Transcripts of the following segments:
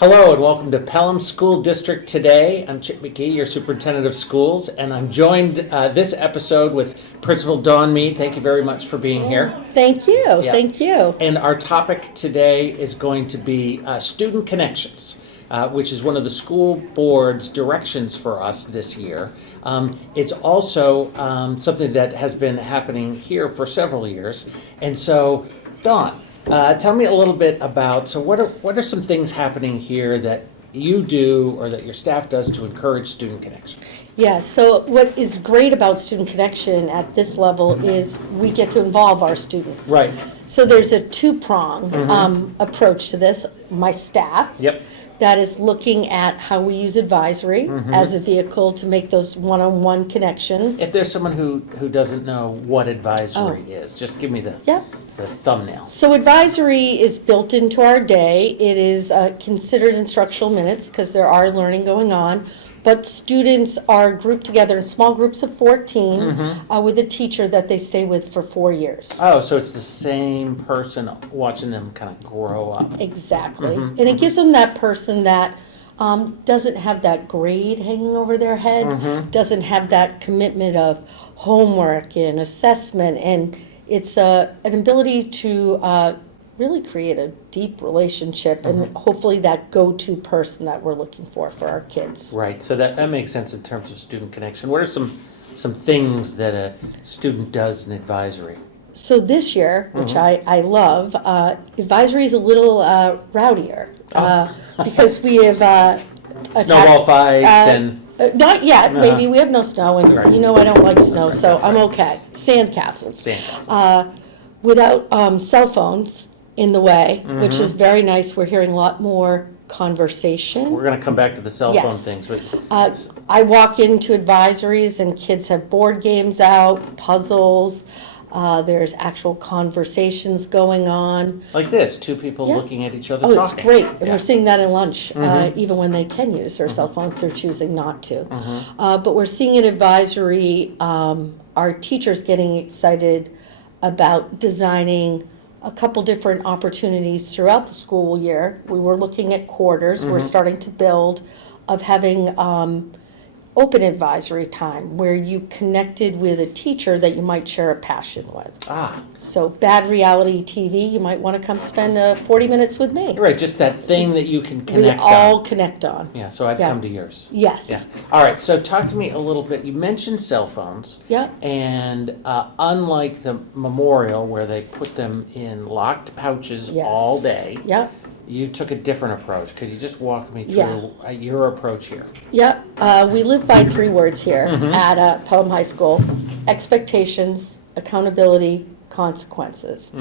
Hello and welcome to Pelham School District Today. I'm Chip McGee, your Superintendent of Schools, and I'm joined this episode with Principal Dawn Mead. Thank you very much for being here. Thank you. Yeah. Thank you. And our topic today is going to be student connections, which is one of the school board's directions for us this year. It's also something that has been happening here for several years. And so, Dawn, tell me a little bit about, so what are some things happening here that you do or that your staff does to encourage student connections? Yeah, so what is great about Student Connection at this level is we get to involve our students. Right. So there's a two-prong approach to this. My staff. Yep. That is looking at how we use advisory as a vehicle to make those one-on-one connections. If there's someone who doesn't know what advisory is, just give me the thumbnail. So advisory is built into our day. It is considered instructional minutes because there are learning going on. But students are grouped together in small groups of 14 with a teacher that they stay with for 4 years. Oh, so it's the same person watching them kind of grow up. Exactly. And it gives them that person that doesn't have that grade hanging over their head, doesn't have that commitment of homework and assessment, and it's an ability to really create a deep relationship and hopefully that go-to person that we're looking for our kids. Right, so that makes sense in terms of student connection. What are some things that a student does in advisory? So this year, which I love, advisory is a little rowdier because we have snowball fights and... not yet, maybe. We have no snow, and you know I don't like snow, so I'm okay. Sandcastles. Without cell phones in the way, which is very nice. We're hearing a lot more conversation. We're going to come back to the cell phone things. But I walk into advisories and kids have board games out, puzzles. There's actual conversations going on. Like this, two people looking at each other talking. Oh, it's great. And we're seeing that in lunch. Even when they can use their cell phones, they're choosing not to. But we're seeing in advisory, our teachers getting excited about designing a couple different opportunities throughout the school year. We were looking at quarters. We're starting to build of having open advisory time where you connected with a teacher that you might share a passion with. So bad reality TV, you might want to come spend 40 minutes with me. Right, just that thing that you can connect on. We all connect on. Yeah, so I'd come to yours. Yes. Yeah. All right, so talk to me a little bit. You mentioned cell phones. Yeah. And unlike the memorial where they put them in locked pouches all day. Yeah. You took a different approach. Could you just walk me through your approach here? Yeah, we live by 3 words here at Pelham High School: expectations, accountability, consequences.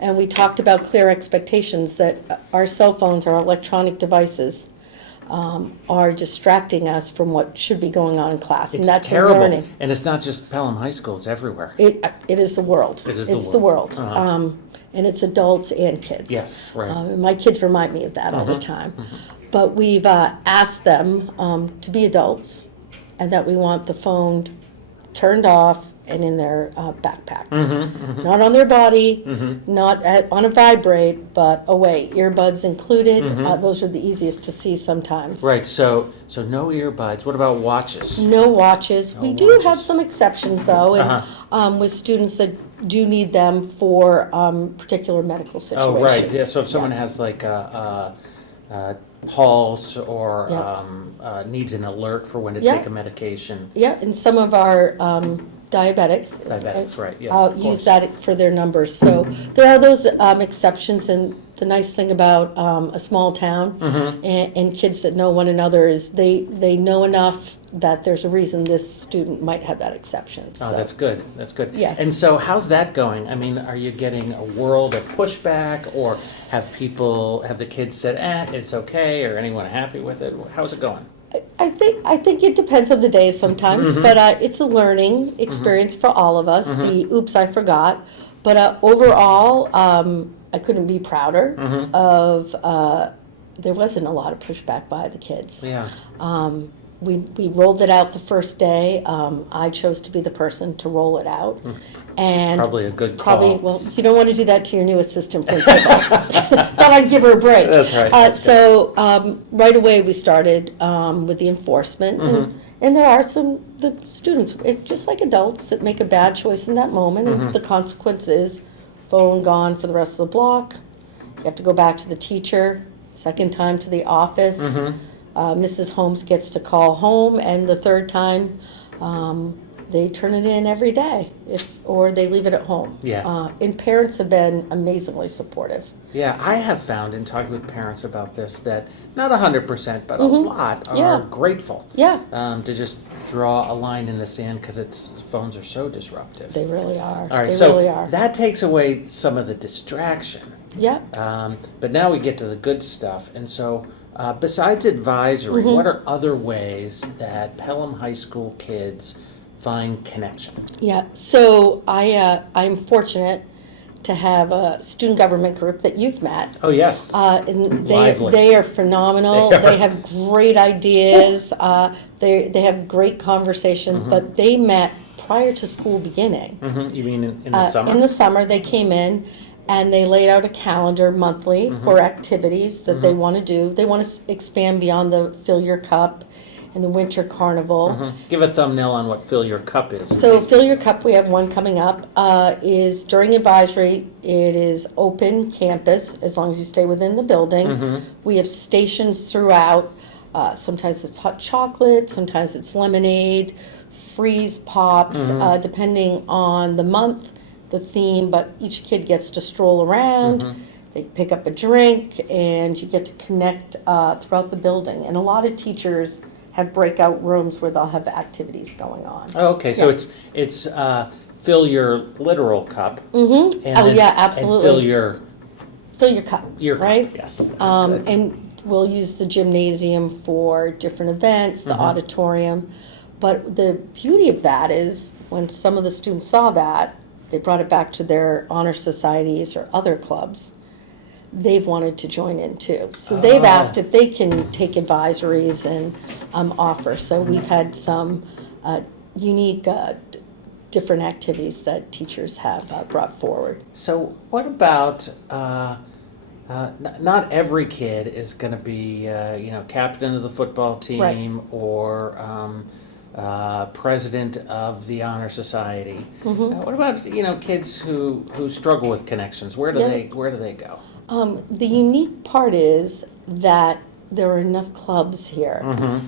And we talked about clear expectations that our cell phones, our electronic devices, are distracting us from what should be going on in class. It's and that's terrible. Learning. And it's not just Pelham High School, it's everywhere. It is the world. It is the world. And it's adults and kids. Yes, right. My kids remind me of that all the time. But we've asked them to be adults and that we want the phone turned off and in their backpacks. Not on their body, not on a vibrate, but away. Earbuds included. Those are the easiest to see sometimes. Right, so no earbuds. What about watches? No watches. We do have some exceptions, though, and with students that do need them for particular medical situations. Oh, right. Yeah. So if someone has like a pulse or needs an alert for when to take a medication. Yeah, and some of our diabetics. Right. Yes. Use that for their numbers. So there are those exceptions, and the nice thing about a small town and kids that know one another is they know enough that there's a reason this student might have that exception. Oh, that's good. That's good. Yeah. And so how's that going? I mean, are you getting a world of pushback, or have the kids said, it's okay, or anyone happy with it? How's it going? I think it depends on the day sometimes, but it's a learning experience for all of us. The oops, I forgot. But overall, I couldn't be prouder of, there wasn't a lot of pushback by the kids. Yeah. we rolled it out the first day. I chose to be the person to roll it out. And Probably a good call. well, you don't want to do that to your new assistant principal. Thought I'd give her a break. That's right. That's So right away we started with the enforcement, and there are the students, just like adults, that make a bad choice in that moment, and the consequence is phone gone for the rest of the block. You have to go back to the teacher, second time to the office. Mrs. Holmes gets to call home, and the third time, they turn it in every day, or they leave it at home. Yeah. And parents have been amazingly supportive. Yeah, I have found in talking with parents about this that not 100%, but a lot are grateful. Yeah. To just draw a line in the sand because phones are so disruptive. They really are. All right, They so really are. that takes away some of the distraction. Yeah. But now we get to the good stuff. And so besides advisory, what are other ways that Pelham High School kids find connection? Yeah. So I'm fortunate to have a student government group that you've met. Oh, yes. And Lively. they are phenomenal. They are. They have great ideas. They have great conversation. But they met prior to school beginning. You mean in the summer? In the summer, they came in and they laid out a calendar monthly for activities that they want to do. They want to expand beyond the Fill Your Cup and the Winter Carnival. Give a thumbnail on what Fill Your Cup is. So Fill Your Cup, we have one coming up, is during advisory. It is open campus as long as you stay within the building. We have stations throughout. Sometimes it's hot chocolate, sometimes it's lemonade, freeze pops, depending on the month, the theme, but each kid gets to stroll around. They pick up a drink, and you get to connect throughout the building. And a lot of teachers have breakout rooms where they'll have activities going on. Oh, okay, so it's fill your literal cup. And yeah, absolutely. And Fill your cup, your right? cup, yes. Good. And we'll use the gymnasium for different events, the auditorium. But the beauty of that is when some of the students saw that, they brought it back to their honor societies or other clubs. They've wanted to join in too. So they've asked if they can take advisories and offer. So we've had some unique different activities that teachers have brought forward. So what about, not every kid is going to be, captain of the football team or president of the honor society. What about, kids who struggle with connections? Where do they go? The unique part is that there are enough clubs here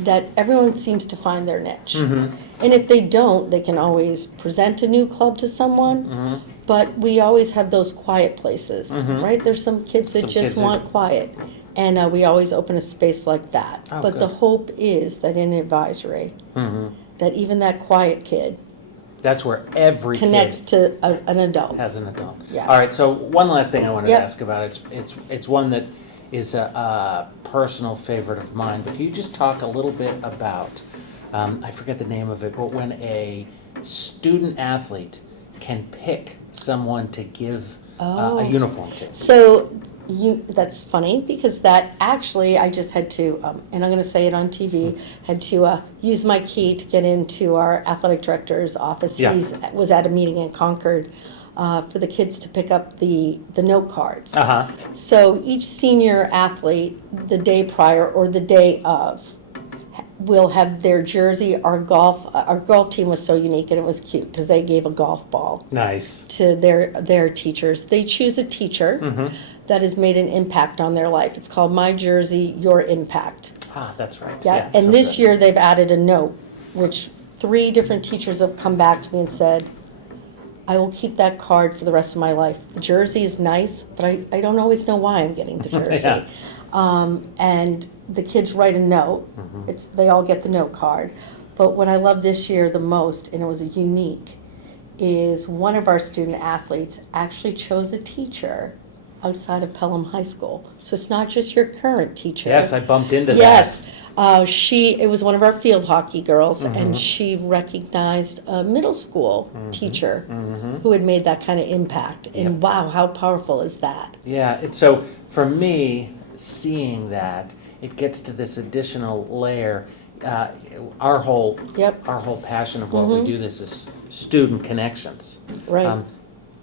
that everyone seems to find their niche. And if they don't, they can always present a new club to someone. But we always have those quiet places, right? There's some kids that just want quiet. And we always open a space like that. Oh, but good. the hope is that in advisory, that even that quiet kid That's where every connects kid to an adult. has an adult. Yeah. All right. So one last thing I wanted Yep. to ask about. It's one that is a personal favorite of mine. But can you just talk a little bit about? I forget the name of it, but when a student athlete can pick someone to give a uniform to. So that's funny because that actually I just had to, and I'm going to say it on TV, had to use my key to get into our athletic director's office. Yeah. He was at a meeting in Concord for the kids to pick up the note cards. So each senior athlete, the day prior or the day of, will have their jersey. Our golf team was so unique, and it was cute because they gave a golf ball Nice. to their teachers. They choose a teacher that has made an impact on their life. It's called My Jersey, Your Impact. That's right. Yeah. it's And so this good. year they've added a note, which 3 different teachers have come back to me and said, I will keep that card for the rest of my life. The jersey is nice, but I don't always know why I'm getting the jersey. Yeah. And the kids write a note. They all get the note card. But what I love this year the most, and it was unique, is one of our student athletes actually chose a teacher outside of Pelham High School. So it's not just your current teacher. Yes, I bumped into Yes. that. It was one of our field hockey girls, and she recognized a middle school teacher who had made that kind of impact. And wow, how powerful is that? Yeah. So for me, seeing that it gets to this additional layer. Our whole Yep. our whole passion of what we do this is student connections. Right.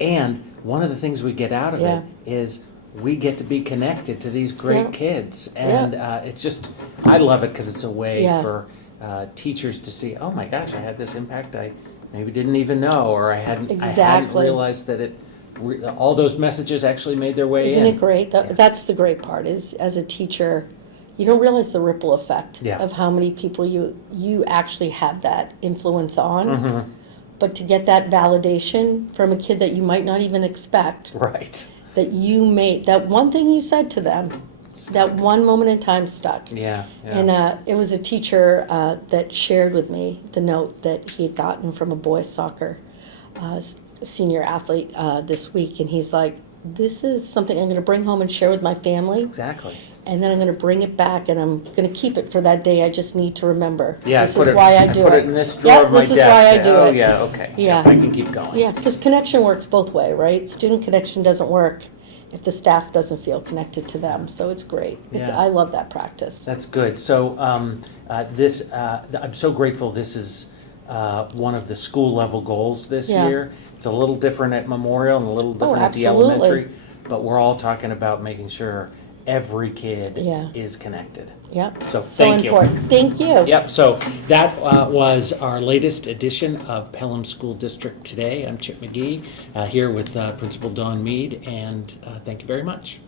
And one of the things we get out of Yeah. it is we get to be connected to these great Yeah. kids, and it's just I love it because it's a way Yeah. for teachers to see, oh my gosh, I had this impact I maybe didn't even know, or I hadn't Exactly. realized that all those messages actually made their way Isn't in. it great? That's the great part, is as a teacher, you don't realize the ripple effect Yeah. of how many people you actually have that influence on. Mm-hmm. But to get that validation from a kid that you might not even expect, Right. that you made, that one thing you said to them, that one moment in time stuck. Yeah. Yeah. And it was a teacher that shared with me the note that he had gotten from a boys soccer senior athlete this week. And he's like, this is something I'm going to bring home and share with my family. Exactly. And then I'm going to bring it back, and I'm going to keep it for that day. I just need to remember. Yeah, This is why I do put it. it in this drawer of my This desk. is why I do Oh, it. yeah, okay. Yeah. I can keep going. Yeah, because connection works both way, right? Student connection doesn't work if the staff doesn't feel connected to them. So it's great. Yeah. I love that practice. That's good. So I'm so grateful this is one of the school level goals this Yeah. year. It's a little different at Memorial and a little different at the absolutely. elementary, but we're all talking about making sure every kid Yeah. is connected. Yep. So thank you. Important. Thank you. Yep, so that was our latest edition of Pelham School District Today. I'm Chip McGee, here with Principal Dawn Mead, and thank you very much.